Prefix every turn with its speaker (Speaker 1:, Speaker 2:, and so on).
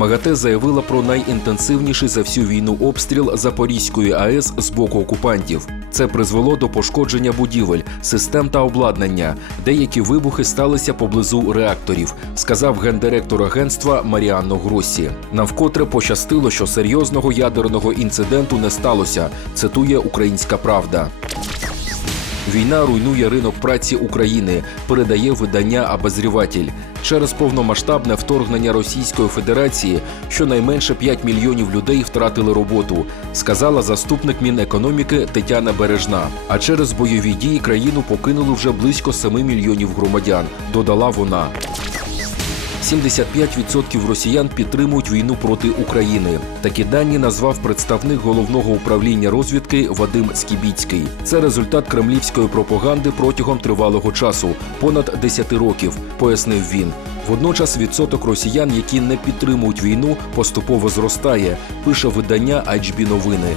Speaker 1: МАГАТЕ заявила про найінтенсивніший за всю війну обстріл Запорізької АЕС з боку окупантів. Це призвело до пошкодження будівель, систем та обладнання. Деякі вибухи сталися поблизу реакторів, сказав гендиректор агентства Маріанно Гросі. Нам вкотре пощастило, що серйозного ядерного інциденту не сталося. Цитує Українська Правда. Війна руйнує ринок праці України, передає видання «Обозріватель». Через повномасштабне вторгнення Російської Федерації щонайменше 5 мільйонів людей втратили роботу, сказала заступник Мінекономіки Тетяна Бережна. А через бойові дії країну покинули вже близько 7 мільйонів громадян, додала вона. 75% росіян підтримують війну проти України. Такі дані назвав представник головного управління розвідки Вадим Скібіцький. Це результат кремлівської пропаганди протягом тривалого часу понад 10 років, пояснив він. Водночас відсоток росіян, які не підтримують війну, поступово зростає. Пише видання IGB Новини.